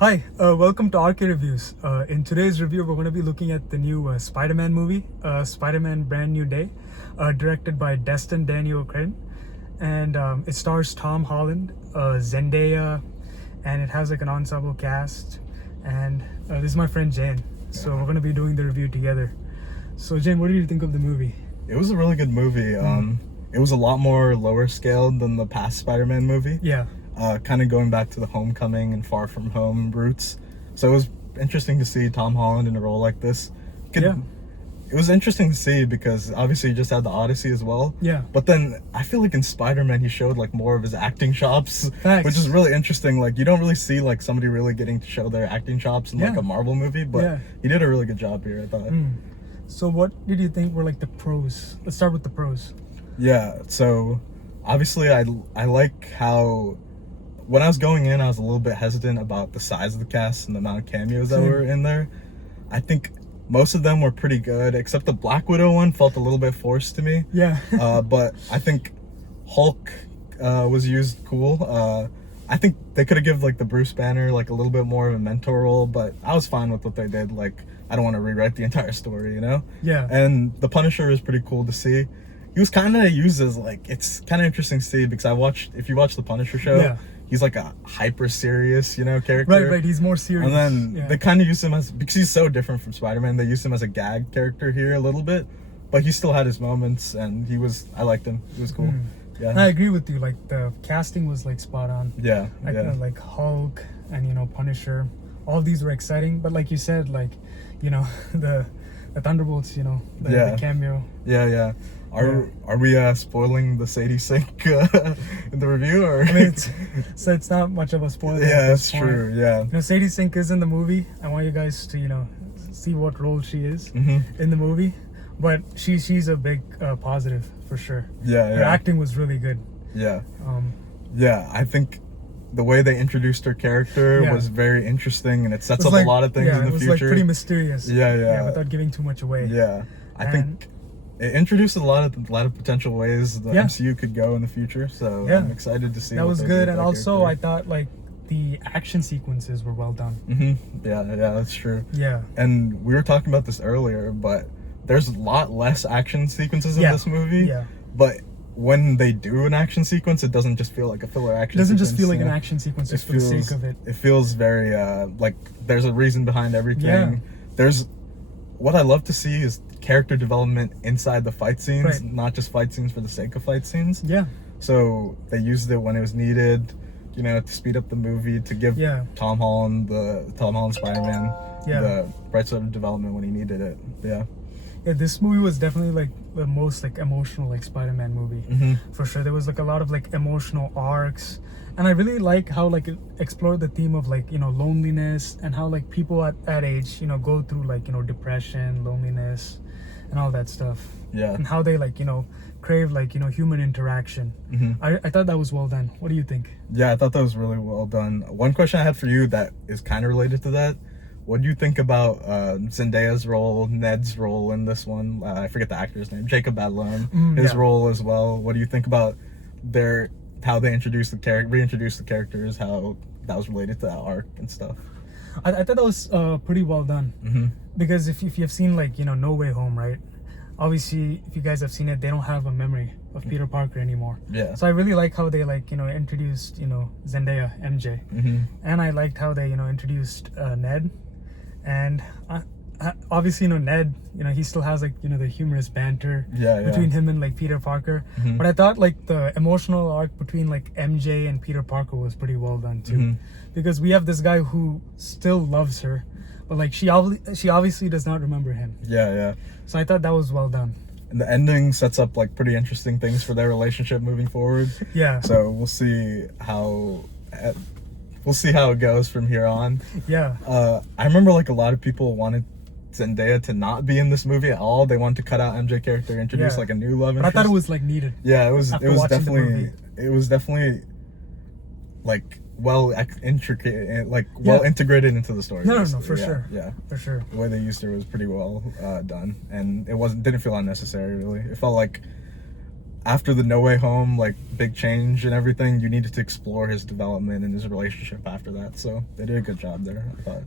Hi, welcome to RK Reviews. In today's review, we're going to be looking at the new Spider-Man movie, Spider-Man Brand New Day, directed by Destin Daniel Cretton. And it stars Tom Holland, Zendaya, and it has like an ensemble cast. And this is my friend Jane. So we're going to be doing the review together. So Jane, what did you think of the movie? It was a really good movie. It was a lot more lower scale than the past Spider-Man movie. Yeah. Kind of going back to the Homecoming and Far From Home roots. So it was interesting to see Tom Holland in a role like this. Yeah. It was interesting to see because obviously he just had the Odyssey as well. Yeah. But then I feel like in Spider-Man he showed like more of his acting chops. Thanks. Which is really interesting. Like you don't really see like somebody really getting to show their acting chops in like a Marvel movie, but he did a really good job here, I thought. So what did you think were like the pros? Let's start with the pros. Yeah, so obviously I like how when I was going in, I was a little bit hesitant about the size of the cast and the amount of cameos that were in there. I think most of them were pretty good, except the Black Widow one felt a little bit forced to me. Yeah. But I think Hulk was used cool. I think they could have given like the Bruce Banner like a little bit more of a mentor role, but I was fine with what they did. Like I don't want to rewrite the entire story, you know? Yeah. And the Punisher is pretty cool to see. He was kind of used as like, it's kind of interesting to see because if you watch the Punisher show, he's like a hyper serious, character. Right, he's more serious. And then they kind of use him because he's so different from Spider-Man, they used him as a gag character here a little bit, but he still had his moments and I liked him. He was cool. Yeah. I agree with you, like the casting was like spot on. Yeah. Like Hulk and Punisher, all these were exciting, but like you said, like, the Thunderbolts, the cameo. Yeah. Are we spoiling the Sadie Sink in the review, or? I mean, it's not much of a spoiler. Yeah, that's true. Yeah. Sadie Sink is in the movie. I want you guys to see what role she is in the movie, but she's a big positive for sure. Yeah. Her acting was really good. Yeah. I think the way they introduced her character was very interesting, and it sets up a lot of things in the future. It was like pretty mysterious. Yeah. Without giving too much away. Yeah, I think it introduced a lot of potential ways the MCU could go in the future. So I'm excited to see. That was good, and also I thought like the action sequences were well done. Yeah, that's true. Yeah, and we were talking about this earlier, but there's a lot less action sequences in this movie. Yeah, but when they do an action sequence, it doesn't just feel like a filler action. It doesn't just feel like an action sequence just for the sake of it. It feels very like there's a reason behind everything. Yeah. What I love to see is character development inside the fight scenes, not just fight scenes for the sake of fight scenes. Yeah. So they used it when it was needed, to speed up the movie, to give Tom Holland Spider-Man the right sort of development when he needed it. Yeah, this movie was definitely like the most like emotional like Spider-Man movie for sure. There was like a lot of like emotional arcs, and I really like how like it explored the theme of like loneliness, and how like people at that age go through like depression, loneliness, and all that stuff. Yeah. And how they like crave like human interaction. I thought that was well done. What do you think? Yeah, I thought that was really well done. One question I had for you that is kind of related to that: what do you think about Zendaya's role, Ned's role in this one? I forget the actor's name. Jacob Batalon, his role as well. What do you think about how they reintroduced the characters, how that was related to that arc and stuff? I thought that was pretty well done. Because if you have seen like No Way Home, right? Obviously, if you guys have seen it, they don't have a memory of Peter Parker anymore. Yeah. So I really like how they like introduced Zendaya, MJ, and I liked how they introduced Ned. And obviously Ned he still has like the humorous banter between him and like Peter Parker, but I thought like the emotional arc between like MJ and Peter Parker was pretty well done too, because we have this guy who still loves her, but like she obviously does not remember him. So I thought that was well done. And the ending sets up like pretty interesting things for their relationship moving forward. So we'll see how it goes from here on. I remember like a lot of people wanted Zendaya to not be in this movie at all. They wanted to cut out MJ character, introduce like a new love interest. But I thought it was like needed. It was definitely like well integrated into the story. No, for sure. For sure. The way they used her was pretty well done, and it didn't feel unnecessary really. It felt like after the No Way Home, like, big change and everything, you needed to explore his development and his relationship after that. So they did a good job there, I thought.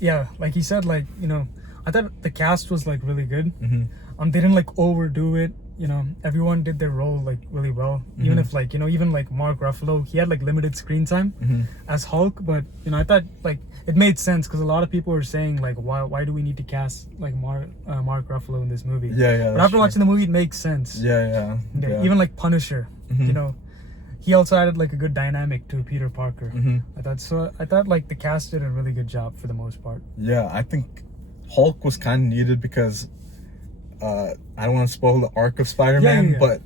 Yeah, like he said, like, you know, I thought the cast was like really good. Mm-hmm. They didn't like overdo it. You know, everyone did their role like really well. Mm-hmm. Even if like, you know, even like Mark Ruffalo, he had like limited screen time Mm-hmm. as Hulk, but you know, I thought like it made sense because a lot of people were saying like, why do we need to cast like Mark Ruffalo in this movie? Yeah. But after watching the movie, it makes sense. Yeah. Even like Punisher, Mm-hmm. you know, he also added like a good dynamic to Peter Parker. Mm-hmm. I thought like the cast did a really good job for the most part. Yeah, I think Hulk was kind of needed because I don't want to spoil the arc of Spider-Man, but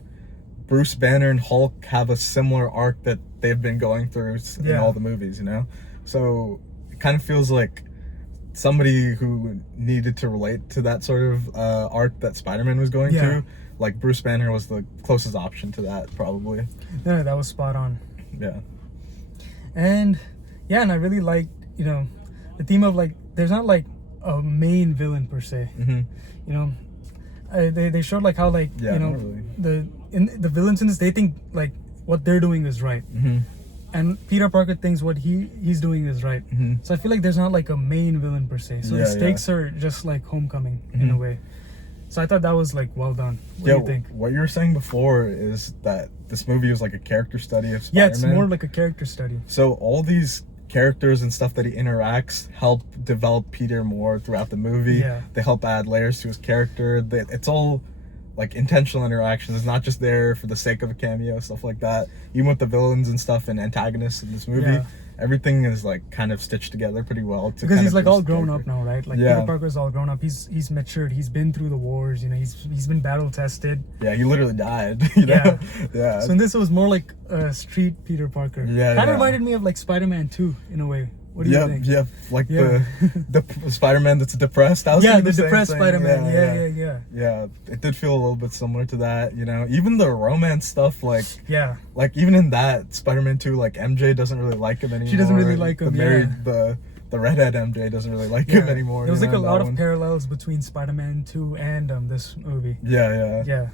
Bruce Banner and Hulk have a similar arc that they've been going through in all the movies, you know? So it kind of feels like somebody who needed to relate to that sort of arc that Spider-Man was going to, like Bruce Banner was the closest option to that, probably. Yeah, that was spot on. Yeah. And I really liked, you know, the theme of like, there's not like a main villain per se. Mm-hmm. You know, they showed like how like, you know, really. the villains in this, they think like what they're doing is right. Mm-hmm. And Peter Parker thinks what he's doing is right. Mm-hmm. So I feel like there's not like a main villain per se. So the stakes are just like Homecoming in a way. So I thought that was like well done. What do you think? What you were saying before is that this movie was like a character study of Spider-Man. Yeah, it's more like a character study. So all these characters and stuff that he interacts help develop Peter more throughout the movie. Yeah. They help add layers to his character. It's all like intentional interactions. It's not just there for the sake of a cameo, stuff like that. Even with the villains and stuff and antagonists in this movie, everything is like kind of stitched together pretty well. Because he's like all grown up now, right? Like Yeah. Peter Parker's all grown up. He's matured. He's been through the wars. You know, he's been battle tested. Yeah, he literally died. You know? Yeah. So in this, it was more like street Peter Parker. Yeah. Kind of reminded me of like Spider-Man 2 in a way. What do you think? Yep. Like the Spider-Man that's depressed. I was the same depressed thing. Spider-Man. Yeah. Yeah, it did feel a little bit similar to that, you know. Even the romance stuff, like even in that Spider-Man 2, like MJ doesn't really like him anymore. She doesn't really like him. The redhead MJ doesn't really like him anymore. There was like a lot of parallels between Spider-Man 2 and this movie. Yeah.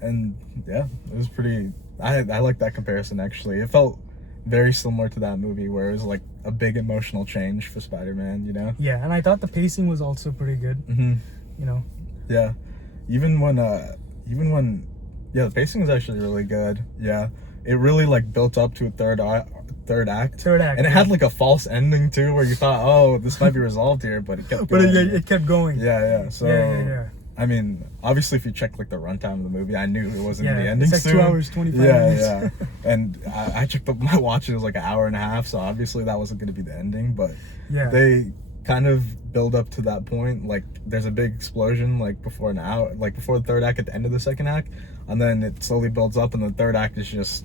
And it was pretty. I like that comparison actually. It felt very similar to that movie where it was like a big emotional change for Spider-Man, you know? Yeah, and I thought the pacing was also pretty good. Mm-hmm. You know? Yeah. Even when the pacing was actually really good. Yeah. It really like built up to a third act. And it had like a false ending too where you thought, oh, this might be resolved here, but it kept going. But it kept going. Yeah. So yeah. I mean, obviously, if you check like the runtime of the movie, I knew it wasn't the ending. It's like soon. 2 hours 25 minutes. Yeah. And I checked up my watch; it was like an hour and a half. So obviously, that wasn't going to be the ending. But they kind of build up to that point. Like, there's a big explosion, like before the third act, at the end of the second act, and then it slowly builds up, and the third act is just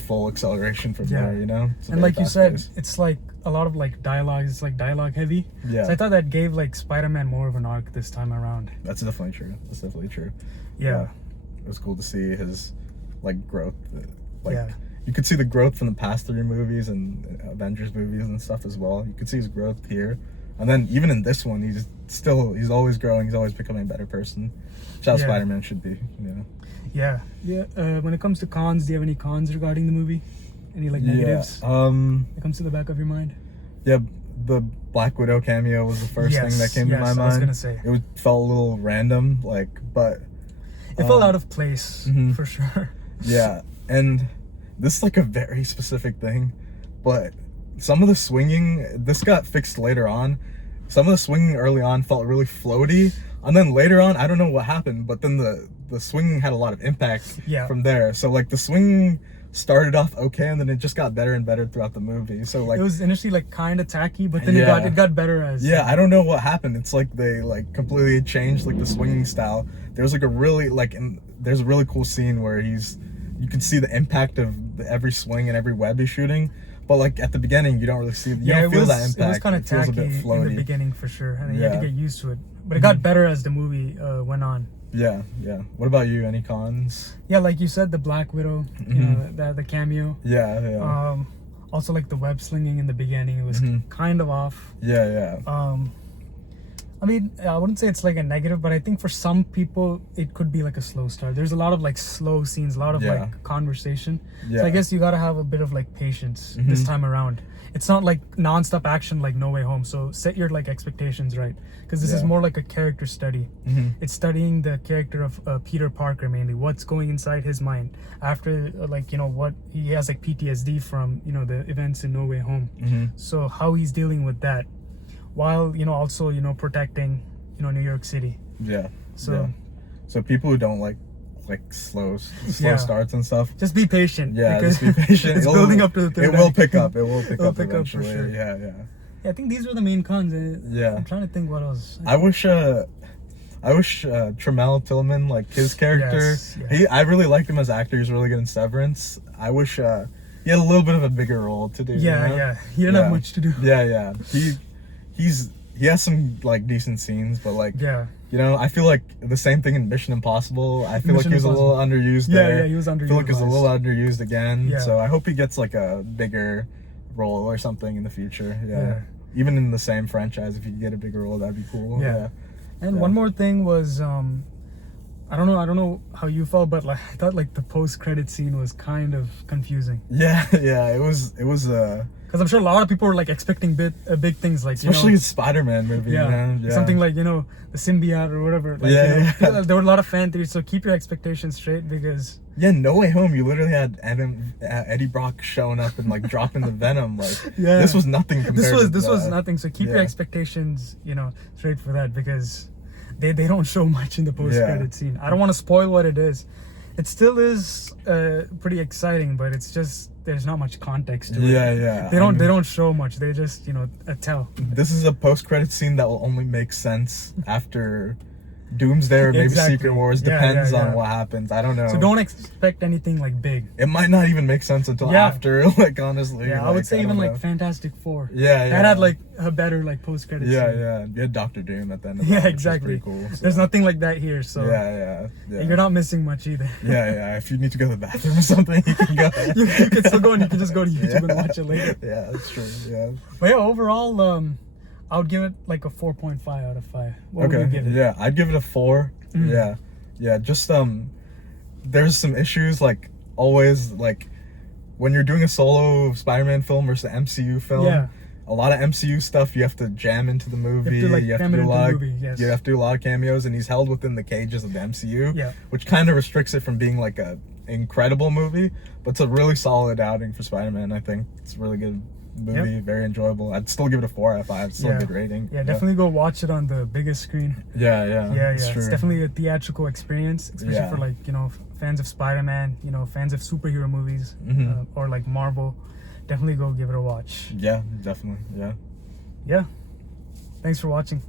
full acceleration from there. You know. And like you said, it's like a lot of like dialogue. It's like dialogue heavy. Yeah. So I thought that gave like Spider-Man more of an arc this time around. That's definitely true. Yeah. It was cool to see his like growth. You could see the growth from the past 3 movies and Avengers movies and stuff as well. You could see his growth here, and then even in this one, he's always growing. He's always becoming a better person. That's how Spider-Man should be. You know. Yeah. When it comes to cons, do you have any cons regarding the movie? Any like negatives? That comes to the back of your mind? Yeah, the Black Widow cameo was the first thing that came to my mind. I was gonna say it felt a little random, but it felt out of place for sure. Yeah, and this is like a very specific thing, but some of the swinging, this got fixed later on. Some of the swinging early on felt really floaty, and then later on, I don't know what happened, but then the swinging had a lot of impact from there. So like the swinging started off okay, and then it just got better and better throughout the movie. So like it was initially like kind of tacky, but then it got better as I don't know what happened. It's like they like completely changed like the swinging style. There's like a really there's a really cool scene where you can see the impact of every swing and every web he's shooting. But like at the beginning, you don't really see you don't feel that impact. It was kind of tacky in the beginning for sure, and you had to get used to it. But it got better as the movie went on. Yeah. What about you? Any cons? Yeah, like you said, the Black Widow, you know, the cameo. Yeah. Also, like the web slinging in the beginning, it was kind of off. Yeah. I mean, I wouldn't say it's like a negative, but I think for some people it could be like a slow start. There's a lot of like slow scenes, a lot of like conversation. So I guess you gotta have a bit of like patience this time around. It's not like non-stop action like No Way Home. So set your like expectations right, because this is more like a character study. It's studying the character of Peter Parker mainly. What's going inside his mind after like, you know, what he has like PTSD from, you know, the events in No Way Home. So how he's dealing with that, while, you know, also, you know, protecting, you know, New York City. So people who don't like slow starts and stuff, just be patient. Just be patient. It's building up to the third It will act. pick up. It will pick up For eventually. sure. Yeah, I think these were the main cons. I'm trying to think what else. I wish Tremel Tillman, like his character, I really liked him as actor. He's really good in Severance. I wish he had a little bit of a bigger role to do. He didn't have much to do. He has some like decent scenes, but like you know, I feel like the same thing in Mission Impossible. I feel like he was a little underused there. He was underused. I feel like he was a little underused again. So I hope he gets like a bigger role or something in the future. Even in the same franchise, if you could get a bigger role, that'd be cool. And one more thing was, I don't know how you felt, but like I thought like the post-credit scene was kind of confusing. It was. Because I'm sure a lot of people were like expecting big things, like, especially you know, a Spider-Man movie. Something like, you know, the symbiote or whatever. Like, you know, there were a lot of fan theories, so keep your expectations straight, because No Way Home, you literally had Eddie Brock showing up and like dropping the venom. Like this was nothing compared. This was nothing. So keep your expectations, you know, straight for that, because they don't show much in the post-credit scene. I don't want to spoil what it is. It still is pretty exciting, but it's just there's not much context to it. They don't show much. They just, you know, tell. This is a post-credit scene that will only make sense after Doomsday or maybe Secret Wars. Depends on what happens. I don't know. So don't expect anything like big. It might not even make sense until after. Like honestly. I would say even like Fantastic Four. That had like a better like post-credit scene. You had Dr. Doom at the end of that. Exactly. Which is pretty cool. So. There's nothing like that here. So you're not missing much either. If you need to go to the bathroom or something, you can go. you can still go and you can just go to YouTube and watch it later. That's true. But overall, I would give it like a 4.5 out of 5. What would you give it? I'd give it a 4. Just there's some issues, like always, like when you're doing a solo Spider-Man film versus an MCU film. A lot of MCU stuff you have to jam into the movie. You have to do a lot of cameos, and he's held within the cages of the MCU, which kind of restricts it from being like a incredible movie. But it's a really solid outing for Spider-Man. I think it's a really good movie, very enjoyable. I'd still give it a 4 out of 5. It's still a good rating. Definitely go watch it on the biggest screen. It's definitely a theatrical experience, especially for like, you know, fans of Spider-Man, you know, fans of superhero movies, or like Marvel. Definitely go give it a watch. Definitely. Thanks for watching.